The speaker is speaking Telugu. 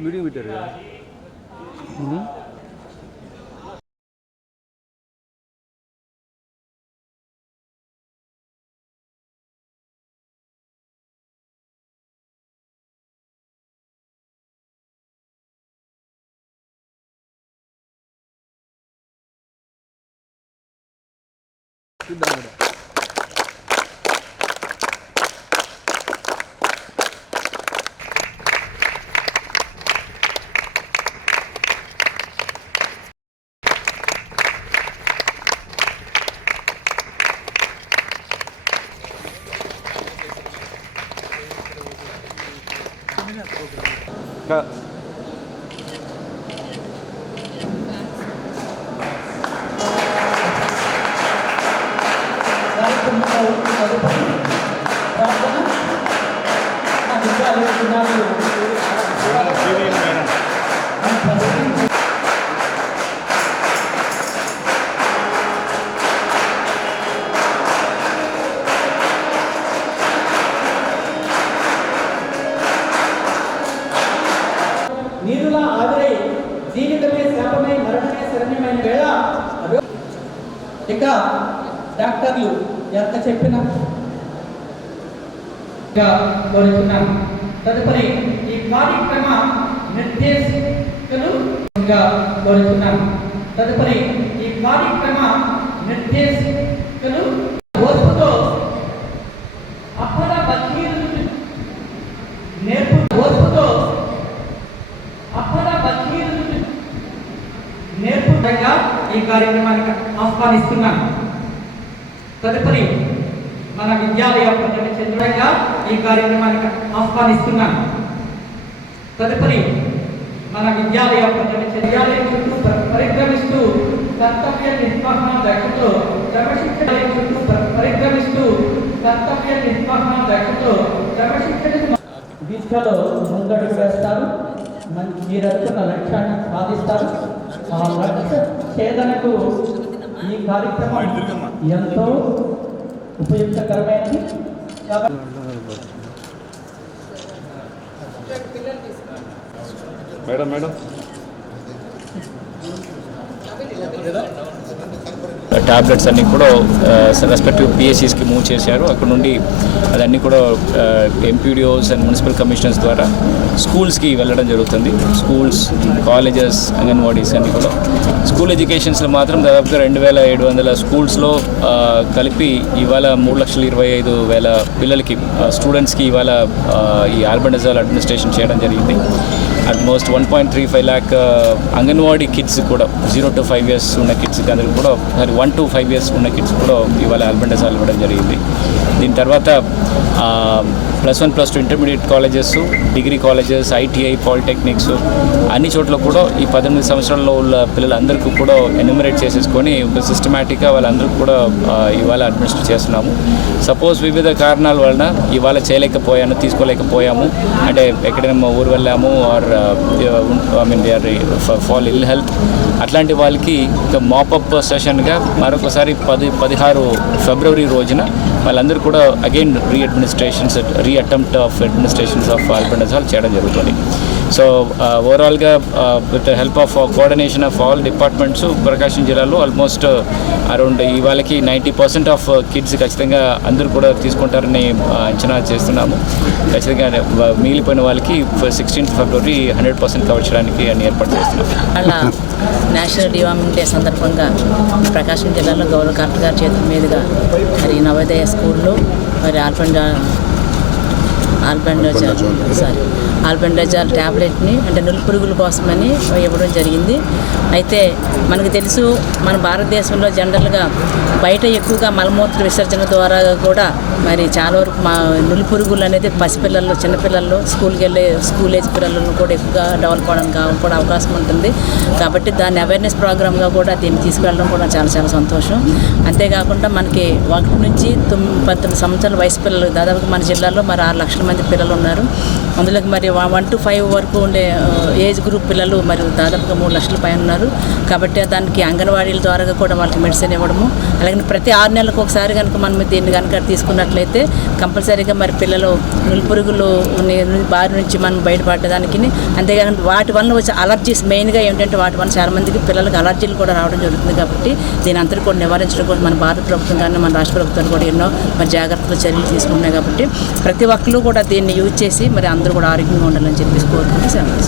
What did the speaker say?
వీడియో పెట్టారు కదా ఉమ్. చూద్దాం కూడా ఇంకా నీరులా శరణ్యమైన వేళ ఇక డాక్టర్లు ఎంత చెప్పినా కోరుతున్నాను తదుపరి ఈ కార్యక్రమ నిర్దేశకులు కోరుతున్నాను తదుపరి ఈ కార్యక్రమ నిర్దేశ కార్యక్రమానికి ఆహ్వానిస్తున్నాను. తదుపరి మన విద్యాలయ ప్రజల చంద్రుడంగా ఈ కార్యక్రమానికి ఆహ్వానిస్తున్నాను. తదుపరి మన విద్యాలయ ప్రజల విద్యాలయం చుట్టూ పరిక్రమిస్తూ కర్తవ్య నిర్వహణ దశతో క్రమశిక్షణ చుట్టూ పరిక్రమిస్తూ కర్తవ్య నిర్వహణ దశతో క్రమశిక్షణ దిశలో ముందడుగు వేస్తారు. మీరు అనుకున్న లక్ష్యాన్ని సాధిస్తారు? ఆ లక్ష్య ఛేదనకు ఈ కార్యక్రమం ఎంతో ఉపయుక్తకరమైనది మేడం మేడం. టాబ్లెట్స్ అన్నీ కూడా రెస్పెక్టివ్ పిఎస్సీస్కి మూవ్ చేశారు. అక్కడ నుండి అదన్నీ కూడా ఎంపీడిఓస్ అండ్ మున్సిపల్ కమిషనర్స్ ద్వారా స్కూల్స్కి వెళ్ళడం జరుగుతుంది. స్కూల్స్ కాలేజెస్ అంగన్వాడీస్ అన్నీ కూడా. స్కూల్ ఎడ్యుకేషన్స్లో మాత్రం దాదాపుగా రెండు వేల ఏడు వందల స్కూల్స్లో కలిపి ఇవాళ మూడు లక్షల ఇరవై ఐదు వేల పిల్లలకి స్టూడెంట్స్కి ఇవాళ ఈ ఆల్బెండజాల్ అడ్మినిస్ట్రేషన్ చేయడం జరిగింది. Almost one point three five lakh anganwadi kids కూడా జీరో టు ఫైవ్ ఇయర్స్ ఉన్న కిడ్స్కి అందరికి కూడా మరి వన్ టు ఫైవ్ ఇయర్స్ ఉన్న కిడ్స్ కూడా ఇవాళ ఆల్బెండజాల్ ఇవ్వడం జరిగింది. దీని తర్వాత plus one plus two intermediate colleges degree colleges ITI polytechnics అన్ని చోట్ల కూడా ఈ పద్దెనిమిది సంవత్సరాల్లో ఉన్న పిల్లలందరికీ కూడా ఎన్యూమరేట్ చేసేసుకొని ఒక సిస్టమేటిక్గా వాళ్ళందరికీ కూడా ఇవాళ అడ్మినిస్టర్ చేస్తున్నాము. సపోజ్ వివిధ కారణాల వలన ఇవాళ చేయలేకపోయాను తీసుకోలేకపోయాము. అంటే ఎక్కడైనా ఊరు వెళ్ళాము or I mean they are fall ill health అట్లాంటి వాళ్ళకి ఒక మాపప్ సెషన్గా మరొకసారి పది పదిహారు ఫిబ్రవరి రోజున వాళ్ళందరూ కూడా again readministrations reattempt of administrations of albendazole చేయడం జరుగుతుంది. సో ఓవరాల్గా with help of coordination of all departments Prakasam జిల్లాలో ఆల్మోస్ట్ అరౌండ్ uh, ఇవాళకి నైంటీ పర్సెంట్ ఆఫ్ కిడ్స్ ఖచ్చితంగా అందరూ కూడా తీసుకుంటారని uh, అంచనా చేస్తున్నాము. ఖచ్చితంగా uh, మిగిలిపోయిన వాళ్ళకి sixteenth February hundred percent cover చేయడానికి అని ఏర్పాటు చేస్తున్నాం. అలా నేషనల్ డివామింగ్ డే సందర్భంగా ప్రకాశం జిల్లాలో గౌరవ కలెక్టర్ గారి చేతుల మీదుగా మరి నవోదయ స్కూల్లో మరి ఆల్ఫండ్ ఆల్పెండోజాల్ సారీ. ఆల్పెండోజాల్ ట్యాబ్లెట్ని అంటే నులి పురుగుల కోసమని ఇవ్వడం జరిగింది. అయితే మనకు తెలుసు మన భారతదేశంలో జనరల్గా బయట ఎక్కువగా మలమూత్ర విసర్జన ద్వారా కూడా మరి చాలా వరకు మా నులి పురుగులు అనేది పసిపిల్లల్లో చిన్నపిల్లల్లో స్కూల్కి వెళ్ళే స్కూల్ ఏజ్ పిల్లలను కూడా ఎక్కువగా డెవలప్ అవడానికి కూడా అవకాశం ఉంటుంది. కాబట్టి దాన్ని అవేర్నెస్ ప్రోగ్రామ్గా కూడా దీన్ని తీసుకువెళ్ళడం కూడా చాలా చాలా సంతోషం. అంతేకాకుండా మనకి ఒకటి నుంచి తొమ్మిది పద్దెనిమిది సంవత్సరాల వయసు పిల్లలు దాదాపు మన జిల్లాలో మరి ఆరు లక్షల మంది మంది పిల్లలు ఉన్నారు. అందులోకి మరి వన్ టు ఫైవ్ వరకు ఉండే uh, ఏజ్ గ్రూప్ పిల్లలు మరి దాదాపుగా మూడు లక్షల పైన ఉన్నారు. కాబట్టి దానికి అంగన్వాడీల ద్వారా కూడా వాళ్ళకి మెడిసిన్ ఇవ్వడము. అలాగే ప్రతి ఆరు నెలలకు ఒకసారి కనుక మనం దీన్ని కనుక తీసుకున్నట్లయితే కంపల్సరీగా మరి పిల్లలు నులిపురుగులు బారి నుంచి మనం బయటపడడానికి అంతేకాకుండా వాటి వల్ల వచ్చే అలర్జీస్ మెయిన్గా ఏంటంటే వాటి వల్ల చాలా మందికి పిల్లలకు అలర్జీలు కూడా రావడం జరుగుతుంది కాబట్టి దీని అంతా కూడా నివారించడం కోసం మన భారత ప్రభుత్వం కానీ మన రాష్ట్ర ప్రభుత్వాలు కూడా ఎన్నో మరి జాగ్రత్తలు చర్యలు తీసుకుంటున్నాయి కాబట్టి ప్రతి ఒక్కరు కూడా దీన్ని యూజ్ చేసి మరి అందరూ కూడా ఆరోగ్యంగా ఉండాలని చెప్పేసి కోరుకుంటూ సెలవు